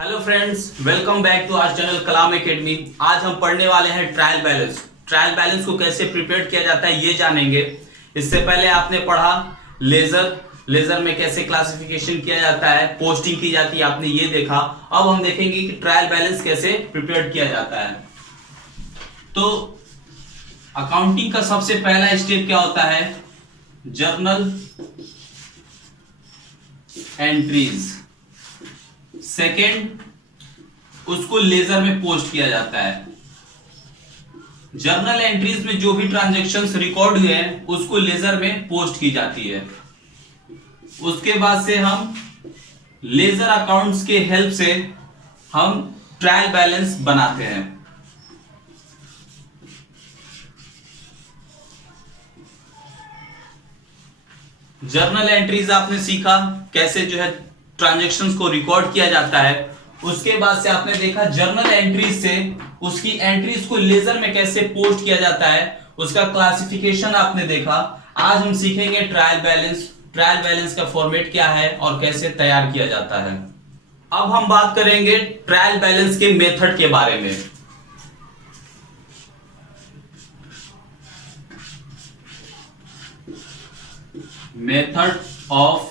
Hello friends, welcome back to our channel Kalam academy. आज हम पढ़ने वाले हैं ट्रायल बैलेंस। ट्रायल बैलेंस को कैसे प्रिपेयर किया जाता है ये जानेंगे। इससे पहले आपने पढ़ा लेजर में कैसे क्लासिफिकेशन किया जाता है, पोस्टिंग की जाती है, आपने ये देखा। अब हम देखेंगे कि ट्रायल बैलेंस कैसे प्रिपेयर किया जाता है। तो अकाउंटिंग का सबसे पहला स्टेप क्या होता है? Journal entries. सेकेंड, उसको लेजर में पोस्ट किया जाता है। जर्नल एंट्रीज में जो भी ट्रांजैक्शंस रिकॉर्ड हुए हैं उसको लेजर में पोस्ट की जाती है। उसके बाद से हम लेजर अकाउंट्स के हेल्प से हम ट्रायल बैलेंस बनाते हैं। जर्नल एंट्रीज आपने सीखा कैसे जो है ट्रांजैक्शंस को रिकॉर्ड किया जाता है। उसके बाद से आपने देखा जर्नल एंट्रीज से उसकी एंट्रीज को लेजर में कैसे पोस्ट किया जाता है, उसका क्लासिफिकेशन आपने देखा। आज हम सीखेंगे ट्रायल बैलेंस। ट्रायल बैलेंस का फॉर्मेट क्या है और कैसे तैयार किया जाता है। अब हम बात करेंगे ट्रायल बैलेंस के मेथड के बारे में। Method of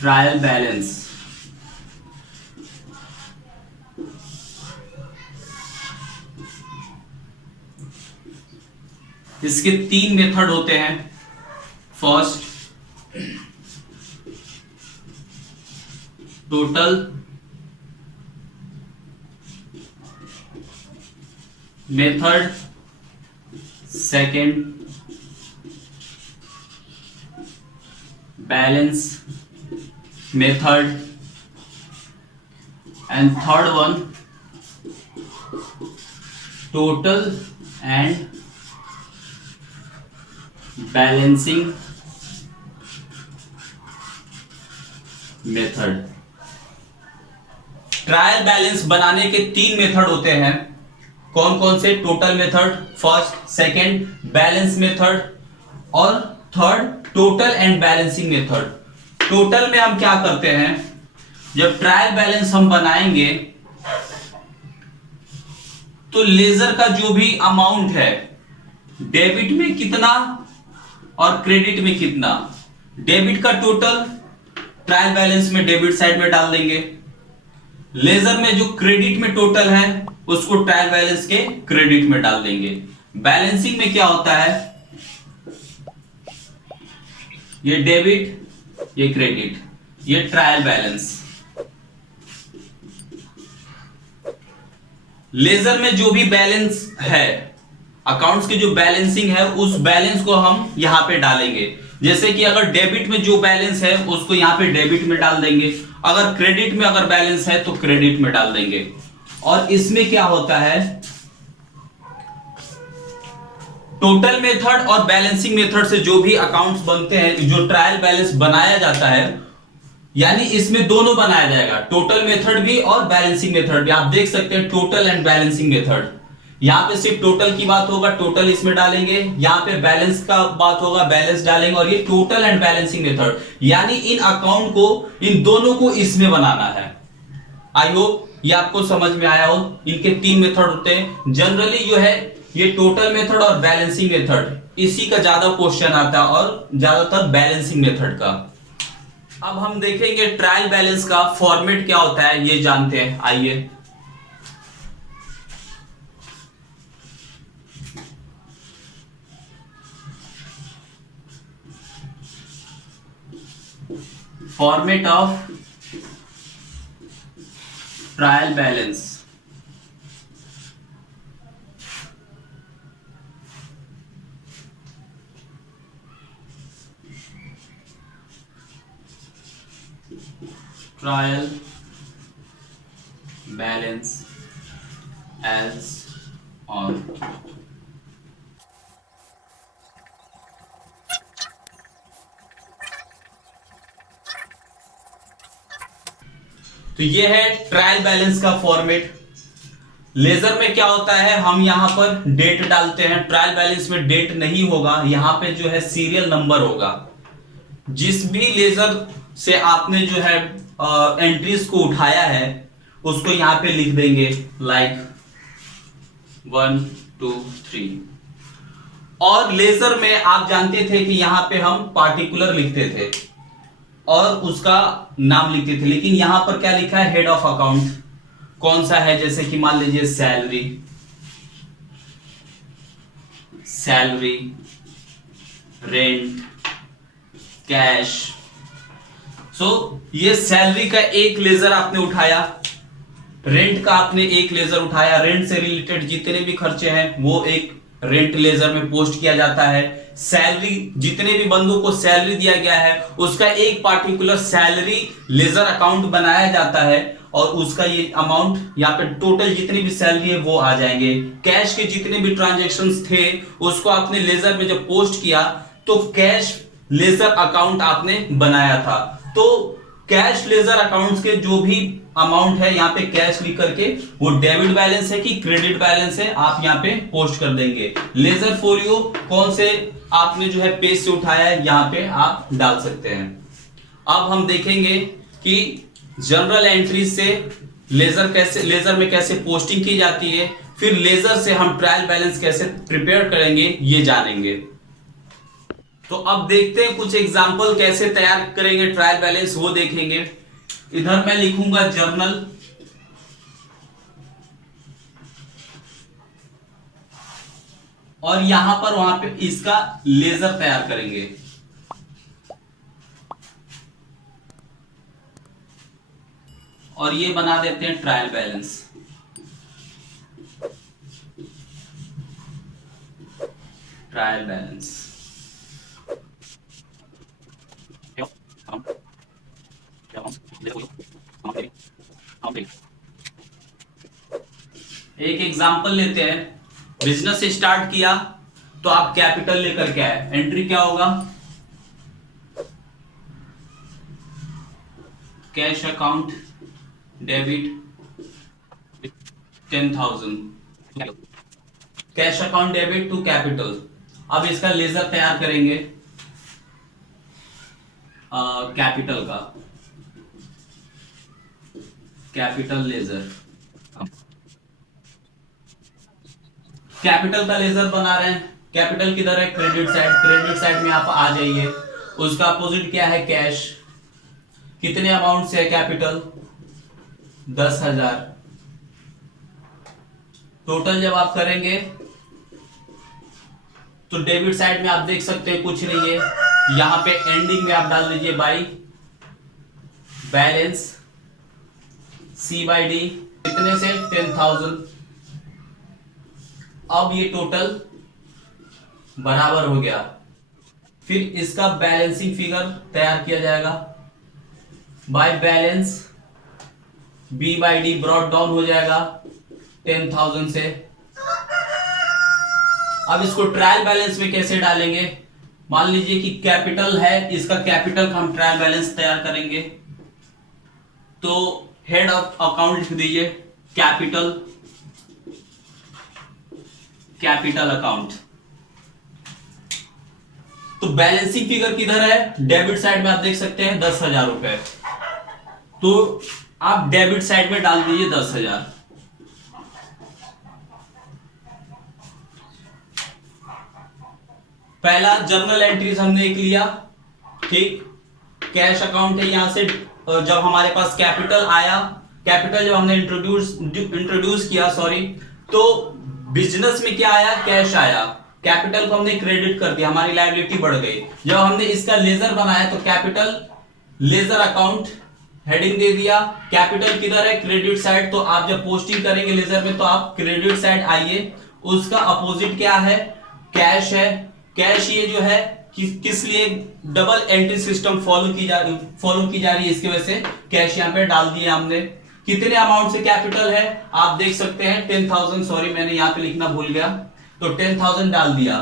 trial balance. इसके तीन मेथड होते हैं। First, total method. Second, balance method. And third one, total and balancing method. Trial balance बनाने के तीन मेथड होते हैं। कौन कौन से? Total method first, second balance method और third total and balancing method. Total में हम क्या करते हैं, जब ट्रायल बैलेंस हम बनाएंगे तो लेजर का जो भी अमाउंट है, डेबिट में कितना और क्रेडिट में कितना, डेबिट का टोटल ट्रायल बैलेंस में डेबिट साइड में डाल देंगे। लेजर में जो क्रेडिट में टोटल है उसको ट्रायल बैलेंस के क्रेडिट में डाल देंगे। बैलेंसिंग में क्या होता है, ये डेबिट, ये क्रेडिट, ये ट्रायल बैलेंस। लेजर में जो भी बैलेंस है, अकाउंट्स की जो बैलेंसिंग है, उस बैलेंस को हम यहां पे डालेंगे। जैसे कि अगर डेबिट में जो बैलेंस है उसको यहां पे डेबिट में डाल देंगे, अगर क्रेडिट में अगर बैलेंस है तो क्रेडिट में डाल देंगे। और इसमें क्या होता है, टोटल मेथड और बैलेंसिंग मेथड से जो भी अकाउंट्स बनते हैं, जो ट्रायल बैलेंस बनाया जाता है, यानी इसमें दोनों बनाया जाएगा, टोटल मेथड भी और बैलेंसिंग मेथड भी। आप देख सकते हैं टोटल एंड बैलेंसिंग मेथड। यहां पे सिर्फ टोटल की बात होगा, टोटल इसमें डालेंगे। यहां पे बैलेंस का बात होगा, बैलेंस डालेंगे। और ये टोटल एंड बैलेंसिंग मेथड, यानी इन अकाउंट को, इन दोनों को इसमें बनाना है। आई होप ये आपको समझ में आया हो। इनके तीन मेथड होते हैं। जनरली जो है ये टोटल मेथड और बैलेंसिंग मेथड, इसी का ज्यादा क्वेश्चन आता है और ज्यादातर बैलेंसिंग मेथड का। अब हम देखेंगे ट्रायल बैलेंस का फॉर्मेट क्या होता है, ये जानते हैं। आइए, format of trial balance. Trial balance as on. तो ये है ट्रायल बैलेंस का फॉर्मेट। लेजर में क्या होता है, हम यहां पर डेट डालते हैं। ट्रायल बैलेंस में डेट नहीं होगा, यहां पे जो है सीरियल नंबर होगा। जिस भी लेजर से आपने जो है एंट्रीज को उठाया है उसको यहां पे लिख देंगे लाइक 1 2 3। और लेजर में आप जानते थे कि यहां पे हम पार्टिकुलर लिखते थे और उसका नाम लिखते थे, लेकिन यहां पर क्या लिखा है, हेड ऑफ अकाउंट कौन सा है, जैसे कि मान लीजिए सैलरी, सैलरी, रेंट, कैश। सो ये सैलरी का एक लेजर आपने उठाया, रेंट का आपने एक लेजर उठाया, रेंट से रिलेटेड जितने भी खर्चे हैं वो एक रेंट लेजर में पोस्ट किया जाता है। सैलरी, जितने भी बंदों को सैलरी दिया गया है उसका एक पार्टिकुलर सैलरी लेजर अकाउंट बनाया जाता है और उसका ये अमाउंट यहाँ पे टोटल जितनी भी सैलरी है वो आ जाएंगे। कैश के जितने भी ट्रांजैक्शंस थे उसको आपने लेजर में जब पोस्ट किया तो कैश लेजर अकाउंट आपने बनाया था। तो कैश लेजर अकाउंट्स के जो भी अमाउंट है यहाँ पे कैश लिख करके वो डेबिट बैलेंस है कि क्रेडिट बैलेंस है आप यहाँ पे पोस्ट कर देंगे। लेजर फोलियो कौन से आपने जो है पेज से उठाया है यहाँ पे आप डाल सकते हैं। अब हम देखेंगे कि जनरल एंट्री से लेजर में कैसे पोस्टिंग की जाती है, फिर लेजर से हम ट्रायल बैलेंस कैसे प्रिपेयर करेंगे ये जानेंगे। तो अब देखते हैं कुछ एग्जांपल कैसे तैयार करेंगे ट्रायल बैलेंस वो देखेंगे। इधर मैं लिखूंगा जर्नल, और यहां पर वहां पे इसका लेजर तैयार करेंगे। और ये बना देते हैं ट्रायल बैलेंस। ट्रायल बैलेंस एक एग्जांपल लेते हैं। बिजनेस स्टार्ट किया तो आप कैपिटल लेकर के आए, एंट्री क्या होगा, cash account debit 10,000, cash account debit to capital. अब इसका लेजर तैयार करेंगे कैपिटल का, कैपिटल लेजर, कैपिटल का लेजर बना रहे हैं। कैपिटल किधर है, क्रेडिट साइड, क्रेडिट साइड में आप आ जाइए। उसका अपोजिट क्या है, कैश। कितने अमाउंट से है कैपिटल, 10,000। टोटल जब आप करेंगे तो डेबिट साइड में आप देख सकते हैं कुछ नहीं है, यहां पे एंडिंग में आप डाल दीजिए बाई बैलेंस C/D, कितने से 10,000। अब ये टोटल बराबर हो गया। फिर इसका बैलेंसिंग फिगर तैयार किया जाएगा, by balance B/D brought down हो जाएगा 10,000 से। अब इसको ट्रायल बैलेंस में कैसे डालेंगे, मान लीजिए कि कैपिटल है, इसका कैपिटल का हम ट्रायल बैलेंस तैयार करेंगे। तो हेड ऑफ अकाउंट लिख दीजिए कैपिटल, कैपिटल अकाउंट। तो बैलेंसिंग फिगर किधर है, डेबिट साइड में आप देख सकते हैं 10,000 रुपए। तो आप डेबिट साइड में डाल दीजिए 10,000। पहला जर्नल एंट्रीज हमने एक लिया, ठीक। कैश अकाउंट है, यहां से जब हमारे पास कैपिटल आया, कैपिटल जब हमने इंट्रोड्यूस किया सॉरी, तो बिजनेस में क्या आया, कैश आया। कैपिटल को हमने क्रेडिट कर दिया, हमारी लायबिलिटी बढ़ गई। जब हमने इसका लेजर बनाया तो कैपिटल लेजर अकाउंट हेडिंग दे दिया। कैपिटल किधर है, क्रेडिट साइड। तो आप जब पोस्टिंग करेंगे लेजर में तो आप क्रेडिट साइड आइए। उसका अपोजिट क्या है, कैश है। कैश ये जो है किस लिए डबल एंट्री सिस्टम फॉलो की जा रही है, इसकी वजह से कैश यहां पे डाल दिया हमने। कितने अमाउंट से कैपिटल है आप देख सकते हैं 10,000, सॉरी मैंने यहां पे लिखना भूल गया, तो 10,000 डाल दिया।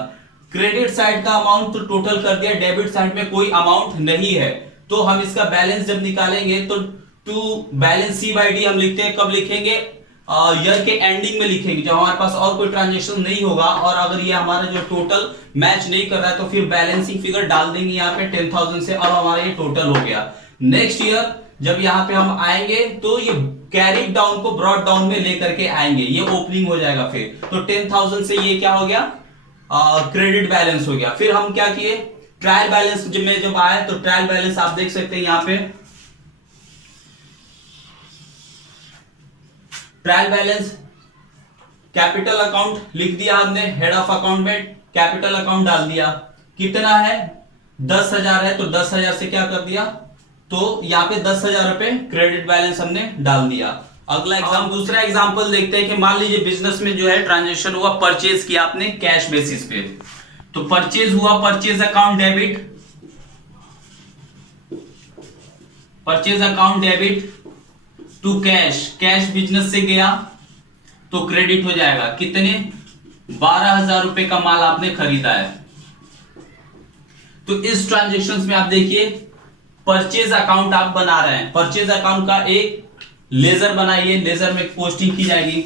क्रेडिट साइड का अमाउंट तो टोटल कर दिया, डेबिट साइड में कोई अमाउंट नहीं है। तो हम इसका बैलेंस जब निकालेंगे तो टू बैलेंस C/D हम लिखते हैं, कब लिखेंगे, ईयर के एंडिंग में लिखेंगे, जब हमारे पास और कोई ट्रांजेक्शन नहीं होगा और अगर ये हमारा जो टोटल मैच नहीं कर रहा है तो फिर बैलेंसिंग फिगर डाल देंगे यहाँ पे 10,000 से। अब हमारा ये टोटल हो गया। नेक्स्ट ईयर जब यहाँ पे हम आएंगे तो ये कैरी डाउन को ब्रॉड डाउन में लेकर के आएंगे, ये ओपनिंग हो जाएगा। फिर तो 10,000 से ये क्या हो गया, क्रेडिट बैलेंस हो गया। फिर हम क्या किए, ट्रायल बैलेंस में जब आए तो ट्रायल बैलेंस आप देख सकते हैं यहाँ पे ट्रायल बैलेंस कैपिटल अकाउंट लिख दिया हमने, हेड ऑफ अकाउंट में कैपिटल अकाउंट डाल दिया। कितना है, 10,000 है तो 10,000 से क्या कर दिया, तो यहाँ पे 10,000 रुपए क्रेडिट बैलेंस हमने डाल दिया। अगला एग्जाम, दूसरा एग्जांपल देखते हैं कि मान लीजिए बिजनेस में जो है ट्रांजेक्शन हुआ, परचेज किया आपने कैश बेसिस पे, तो परचेज हुआ, purchase account debit, purchase account debit to cash, cash business से गया तो क्रेडिट हो जाएगा। कितने, 12,000 रुपए का माल आपने खरीदा है। तो इस ट्रांजेक्शन में आप देखिए परचेज अकाउंट आप बना रहे हैं, परचेज अकाउंट का एक लेजर बनाइए, लेजर में पोस्टिंग की जाएगी।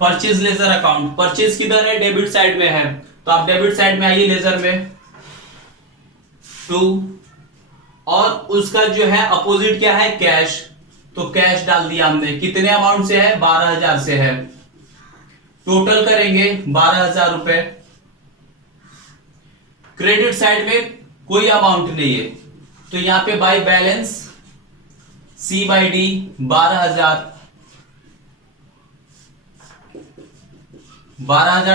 परचेज लेजर अकाउंट, परचेज किधर है, डेबिट साइड में है, तो आप डेबिट साइड में आइए लेजर में टू, और उसका जो है अपोजिट क्या है, कैश, तो कैश डाल दिया हमने। कितने अमाउंट से है, 12,000 से है। टोटल करेंगे 12,000 रुपए। क्रेडिट साइड में कोई अमाउंट नहीं है तो यहां पे by balance C by D 12,000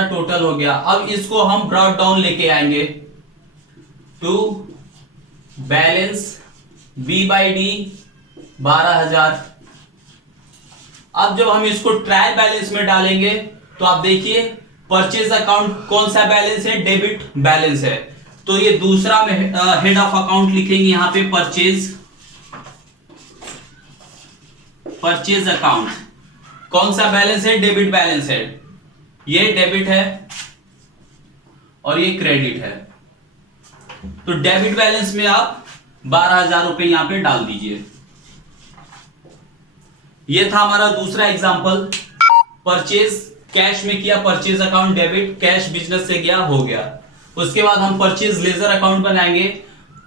total हो गया। अब इसको हम ब्रॉड डाउन लेके आएंगे to balance B by D 12,000। अब जब हम इसको ट्रायल बैलेंस में डालेंगे तो आप देखिए परचेज अकाउंट कौन सा बैलेंस है, डेबिट बैलेंस है, तो ये दूसरा में हेड ऑफ अकाउंट लिखेंगे यहां पे परचेज, परचेज अकाउंट कौन सा बैलेंस है, डेबिट बैलेंस है, ये डेबिट है और ये क्रेडिट है। तो डेबिट बैलेंस में आप 12,000 रुपए यहां पे डाल दीजिए। ये था हमारा दूसरा एग्जांपल, परचेज कैश में किया, purchase account debit, cash business से गया, हो गया। उसके बाद हम परचेज लेजर अकाउंट बनाएंगे,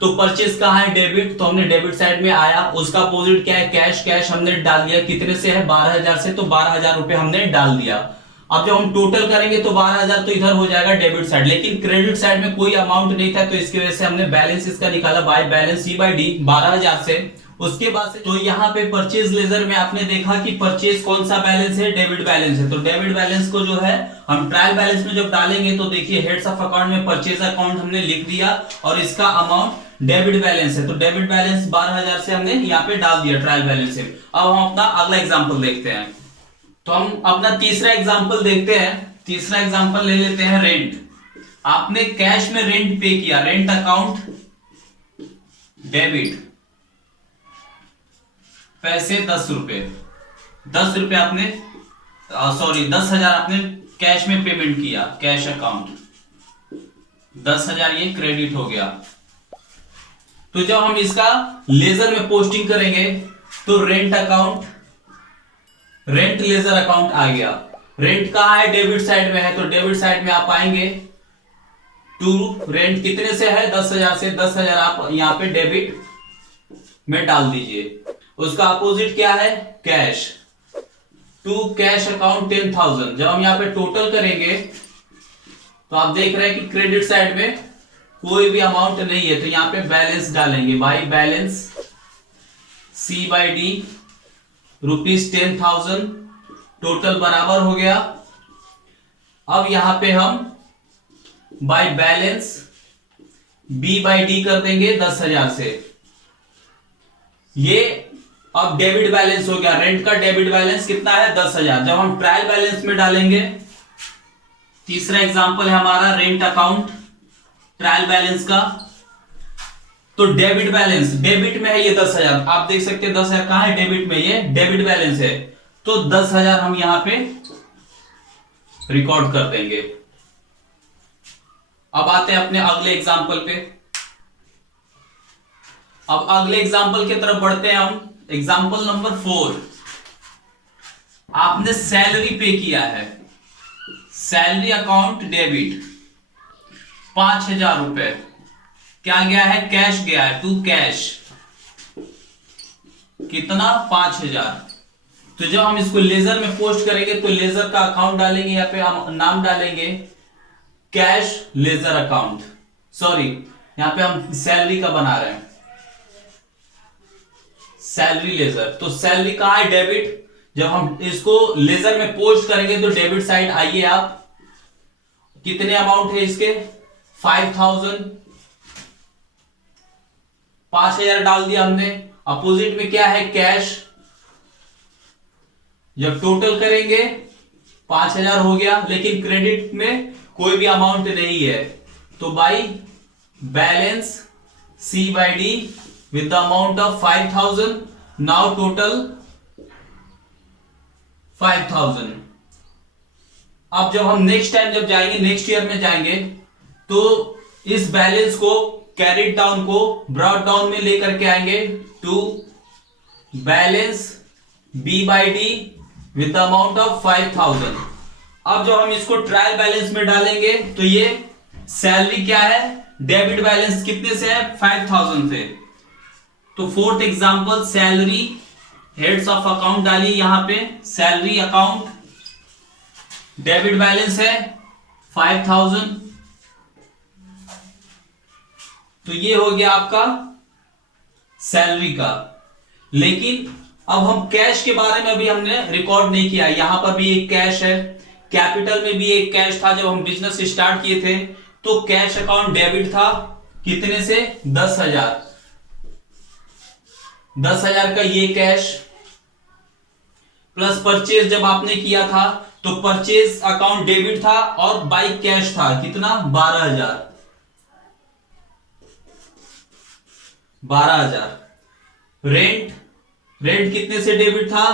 तो परचेज कहां है, डेबिट, तो हमने डेबिट साइड में आया, उसका अपोजिट क्या है, कैश, कैश हमने डाल दिया। कितने से है, 12,000 से, तो 12,000 रुपए हमने डाल दिया। अब जब हम टोटल करेंगे तो 12,000 तो इधर हो जाएगा डेबिट साइड, लेकिन क्रेडिट साइड में कोई अमाउंट नहीं था, तो इसकी वजह से हमने बैलेंस इसका निकाला by balance C by D 12,000 से। उसके बाद से तो यहाँ पे परचेज लेजर में आपने देखा कि परचेज कौन सा बैलेंस है, डेबिट बैलेंस है, तो डेबिट बैलेंस को जो है हम ट्रायल बैलेंस में जब डालेंगे तो देखिए हेड्स ऑफ अकाउंट में परचेज अकाउंट हमने लिख दिया और इसका अमाउंट डेबिट बैलेंस है, तो डेबिट बैलेंस 12,000 से हमने यहाँ पे डाल दिया ट्रायल बैलेंस से। अब हम अपना अगला एग्जाम्पल देखते हैं, तो हम अपना तीसरा एग्जाम्पल देखते हैं। तीसरा एग्जाम्पल ले लेते हैं रेंट। आपने कैश में रेंट पे किया, रेंट अकाउंट डेबिट, पैसे 10 रुपए, 10 रुपए आपने सॉरी 10,000 आपने कैश में पेमेंट किया, कैश अकाउंट 10,000 ये क्रेडिट हो गया। तो जब हम इसका लेजर में पोस्टिंग करेंगे तो rent account, rent ledger account आ गया। रेंट कहां है, डेबिट साइड में है, तो डेबिट साइड में आप आएंगे टू रेंट, कितने से है, 10,000 से, 10,000 आप यहां पे डेबिट में डाल दीजिए। उसका अपोजिट क्या है, कैश, टू कैश अकाउंट 10,000। जब हम यहां पे टोटल करेंगे तो आप देख रहे हैं कि क्रेडिट साइड में कोई भी अमाउंट नहीं है, तो यहां पे बैलेंस डालेंगे by balance C by D ₹10,000 total बराबर हो गया। अब यहां पे हम by balance B by D कर देंगे 10,000 से। ये अब डेबिट बैलेंस हो गया, रेंट का डेबिट बैलेंस कितना है, 10,000। जब हम ट्रायल बैलेंस में डालेंगे, तीसरा एग्जांपल है हमारा रेंट अकाउंट ट्रायल बैलेंस का, तो डेबिट बैलेंस, डेबिट में है ये 10,000, आप देख सकते हैं 10,000 कहां है, डेबिट में, ये डेबिट बैलेंस है, तो 10,000 हम यहां पे रिकॉर्ड कर देंगे। अब आते हैं अपने अगले एग्जांपल पे। अब अगले एग्जांपल की तरफ बढ़ते हैं हम। एग्जाम्पल नंबर 4, आपने सैलरी पे किया है, सैलरी अकाउंट डेबिट 5,000 रुपए, क्या गया है, कैश गया है, टू कैश, कितना, 5,000। तो जब हम इसको लेजर में पोस्ट करेंगे तो लेजर का अकाउंट डालेंगे, यहाँ पे हम नाम डालेंगे कैश लेजर अकाउंट, सॉरी यहां पे हम सैलरी का बना रहे हैं, सैलरी लेजर। तो सैलरी कहां है, डेबिट। जब हम इसको लेजर में पोस्ट करेंगे तो डेबिट साइड आइए आप, कितने अमाउंट है इसके, 5,000, 5,000 डाल दिया हमने। अपोजिट में क्या है, कैश। जब टोटल करेंगे 5,000 हो गया, लेकिन क्रेडिट में कोई भी अमाउंट नहीं है, तो by balance C/D with the amount of 5,000, now total 5,000। अब जब हम नेक्स्ट टाइम जब जाएंगे, नेक्स्ट ईयर में जाएंगे, तो इस बैलेंस को कैरिड डाउन को ब्रॉट डाउन में लेकर के आएंगे to balance B/D with the amount of 5,000। अब जब हम इसको ट्रायल बैलेंस में डालेंगे तो ये सैलरी क्या है, डेबिट बैलेंस कितने से है, 5,000 से। तो fourth example, salary heads of account डालिए यहां पे, सैलरी अकाउंट, डेबिट बैलेंस है 5,000। तो ये हो गया आपका सैलरी का। लेकिन अब हम कैश के बारे में अभी हमने रिकॉर्ड नहीं किया, यहां पर भी एक कैश है, कैपिटल में भी एक कैश था। जब हम बिजनेस स्टार्ट किए थे तो कैश अकाउंट डेबिट था, कितने से, 10,000, 10,000 का ये कैश, प्लस परचेज जब आपने किया था तो परचेज अकाउंट डेबिट था और बाई कैश था, कितना, 12,000, 12,000। रेंट, रेंट कितने से डेबिट था,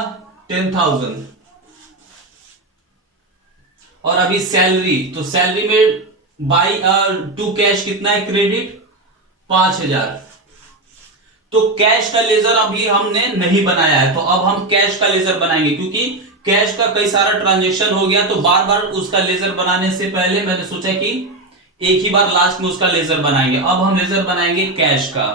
10,000। और अभी सैलरी, तो सैलरी में बाई टू कैश कितना है, क्रेडिट 5,000। तो कैश का लेजर अभी हमने नहीं बनाया है, तो अब हम कैश का लेजर बनाएंगे, क्योंकि कैश का कई सारा ट्रांजेक्शन हो गया, तो बार बार उसका लेजर बनाने से पहले मैंने सोचा कि एक ही बार लास्ट में उसका लेजर बनाएंगे। अब हम लेजर बनाएंगे कैश का।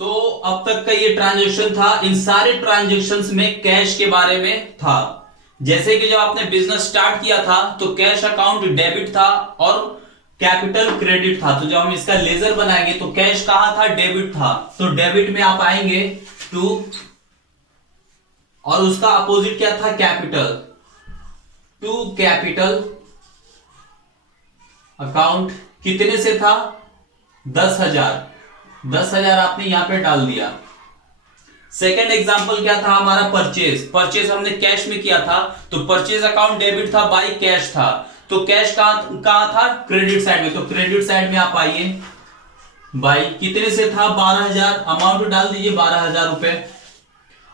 तो अब तक का ये ट्रांजेक्शन था, इन सारे ट्रांजेक्शन्स में कैश के बारे में था। जैसे कि जब आपने बिजनेस स्टार्ट किया था तो कैश अकाउंट डेबिट था और कैपिटल क्रेडिट था। तो जब हम इसका लेजर बनाएंगे तो कैश कहां था, डेबिट था, तो डेबिट में आप आएंगे टू, और उसका अपोजिट क्या था, कैपिटल, टू कैपिटल अकाउंट, कितने से था, 10,000, 10,000 आपने यहां पे डाल दिया। सेकेंड एग्जांपल क्या था हमारा, परचेज, परचेज हमने कैश में किया था, तो परचेज अकाउंट डेबिट था, बाई कैश था, तो कैश कहां था, क्रेडिट साइड में, तो क्रेडिट साइड में आप आइए, बाई कितने से था, 12,000, अमाउंट डाल दीजिए 12,000 रुपए,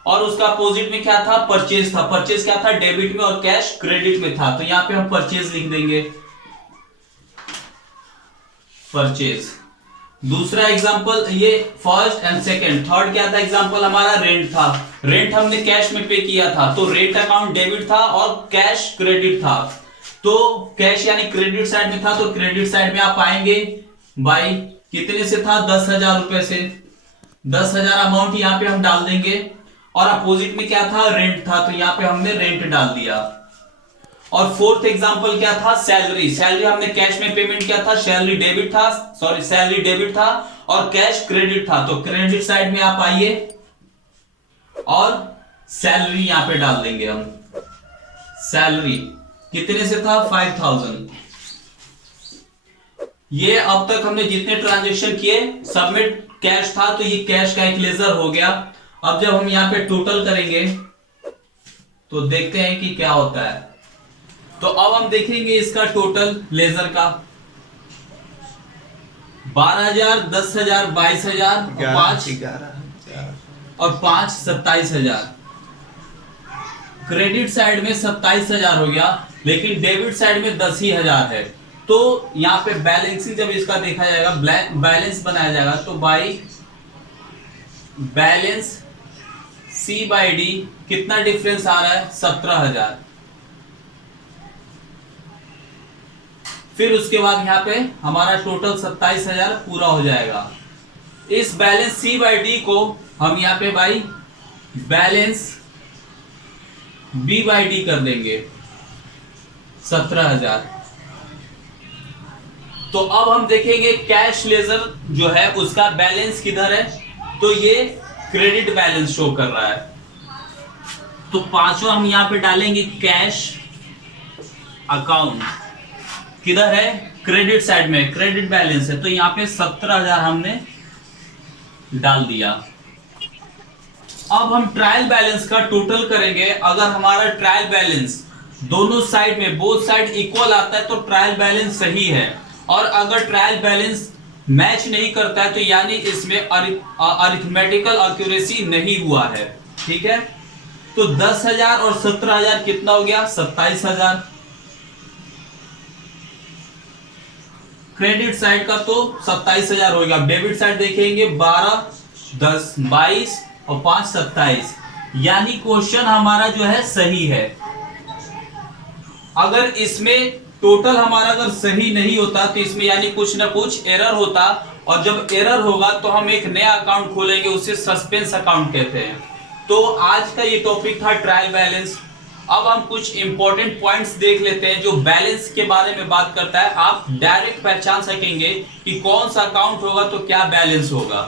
और उसका अपोजिट में क्या था, परचेज था, परचेज क्या था, डेबिट में, और कैश क्रेडिट में था, तो यहां पे हम परचेज लिख देंगे, परचेज। दूसरा एग्जांपल, ये फर्स्ट एंड सेकंड, थर्ड क्या था एग्जांपल हमारा, रेंट था, रेंट हमने कैश में पे किया था, तो रेंट अकाउंट डेबिट था और कैश क्रेडिट था, तो कैश यानी क्रेडिट साइड में था, तो क्रेडिट साइड में आप आएंगे, बाई कितने से था, 10,000 रुपए से, 10,000 अमाउंट यहां पे हम डाल देंगे, और अपोजिट में क्या था, रेंट था, तो यहां पे हमने रेंट डाल दिया। और फोर्थ एग्जांपल क्या था, सैलरी, सैलरी हमने कैश में पेमेंट किया था, सैलरी डेबिट था, सॉरी सैलरी डेबिट था और कैश क्रेडिट था, तो क्रेडिट साइड में आप आइए और सैलरी यहां पे डाल देंगे हम, सैलरी कितने से था, 5,000। ये अब तक हमने जितने ट्रांजेक्शन किए सब में कैश था, तो ये कैश का एक लेजर हो गया। अब जब हम यहां पे टोटल करेंगे तो देखते हैं कि क्या होता है। तो अब हम देखेंगे इसका टोटल लेजर का, 12,000, 10,000, 22,000, 5 27,000। क्रेडिट साइड में 27,000 हो गया, लेकिन डेबिट साइड में 10,000 है। तो यहां पे बैलेंसिंग जब इसका देखा जाएगा, बैलेंस बनाया जाएगा, तो बाई बैलेंस C/D कितना डिफरेंस आ रहा है? 17,000। फिर उसके बाद यहाँ पे हमारा टोटल 27,000 पूरा हो जाएगा। इस बैलेंस C/D को हम यहाँ पे भाई बैलेंस B/D कर देंगे 17,000। तो अब हम देखेंगे कैश लेजर जो है उसका बैलेंस किधर है, तो ये क्रेडिट बैलेंस शो कर रहा है। तो पांचवा हम यहां पे डालेंगे कैश अकाउंट, किधर है? क्रेडिट साइड में क्रेडिट बैलेंस है, तो यहां पे 17,000 हमने डाल दिया। अब हम ट्रायल बैलेंस का टोटल करेंगे। अगर हमारा ट्रायल बैलेंस दोनों साइड में बोथ साइड इक्वल आता है तो ट्रायल बैलेंस सही है, और अगर ट्रायल बैलेंस मैच नहीं करता है तो यानी इसमें अरिथमेटिकल एक्यूरेसी नहीं हुआ है। ठीक है, तो 10,000 और 17,000 कितना हो गया? 27,000। क्रेडिट साइड का तो 27,000 हो गया। डेबिट साइड देखेंगे 12, 10, 22 और 5, 27, यानी क्वेश्चन हमारा जो है सही है। अगर इसमें टोटल हमारा अगर सही नहीं होता तो इसमें यानी कुछ ना कुछ एरर होता, और जब एरर होगा तो हम एक नया अकाउंट खोलेंगे, उसे सस्पेंस अकाउंट कहते हैं। तो आज का ये टॉपिक था ट्रायल बैलेंस। अब हम कुछ इंपॉर्टेंट पॉइंट्स देख लेते हैं जो बैलेंस के बारे में बात करता है। आप डायरेक्ट पहचान सकेंगे कि कौन सा अकाउंट होगा तो क्या बैलेंस होगा।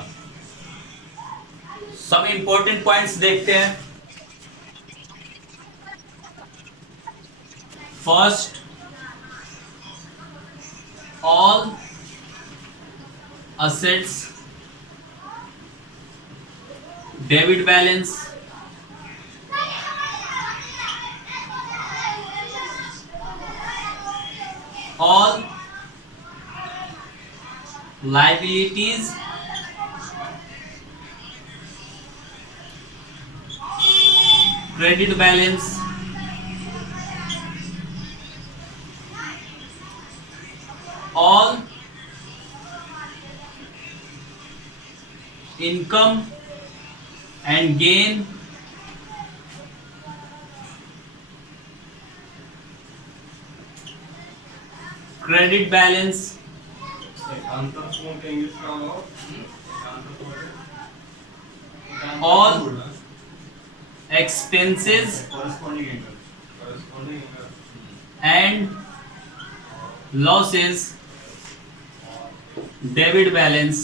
सब इंपॉर्टेंट पॉइंट्स देखते हैं। First, all assets debit balance, all liabilities credit balance, all income and gain credit balance, all expenses and losses debit balance.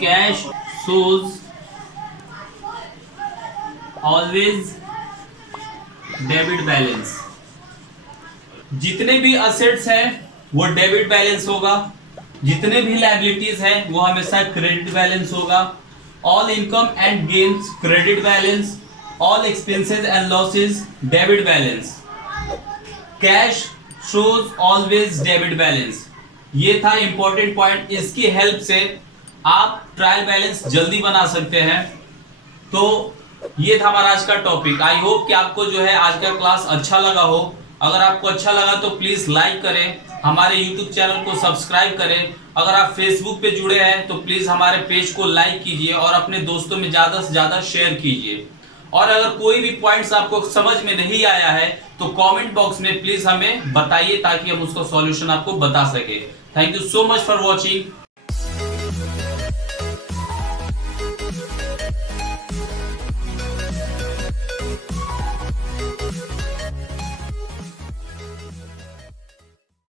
Cash shows always debit balance. जितने भी असेट्स हैं वो डेबिट बैलेंस होगा, जितने भी liabilities हैं वो हमेशा क्रेडिट बैलेंस होगा। All income and gains credit balance, all expenses and losses debit balance, cash shows always debit balance। ये था इंपॉर्टेंट पॉइंट। इसकी हेल्प से आप ट्रायल बैलेंस जल्दी बना सकते हैं। तो ये था हमारा आज का टॉपिक। आई होप कि आपको जो है आज का क्लास अच्छा लगा हो। अगर आपको अच्छा लगा तो प्लीज लाइक करें, हमारे यूट्यूब चैनल को सब्सक्राइब करें। अगर आप फेसबुक पे जुड़े हैं तो प्लीज हमारे पेज को लाइक कीजिए और अपने दोस्तों में ज्यादा से ज्यादा शेयर कीजिए। और अगर कोई भी पॉइंट्स आपको समझ में नहीं आया है तो कमेंट बॉक्स में प्लीज हमें बताइए ताकि हम उसका सॉल्यूशन आपको बता सके। Thank you so much for watching.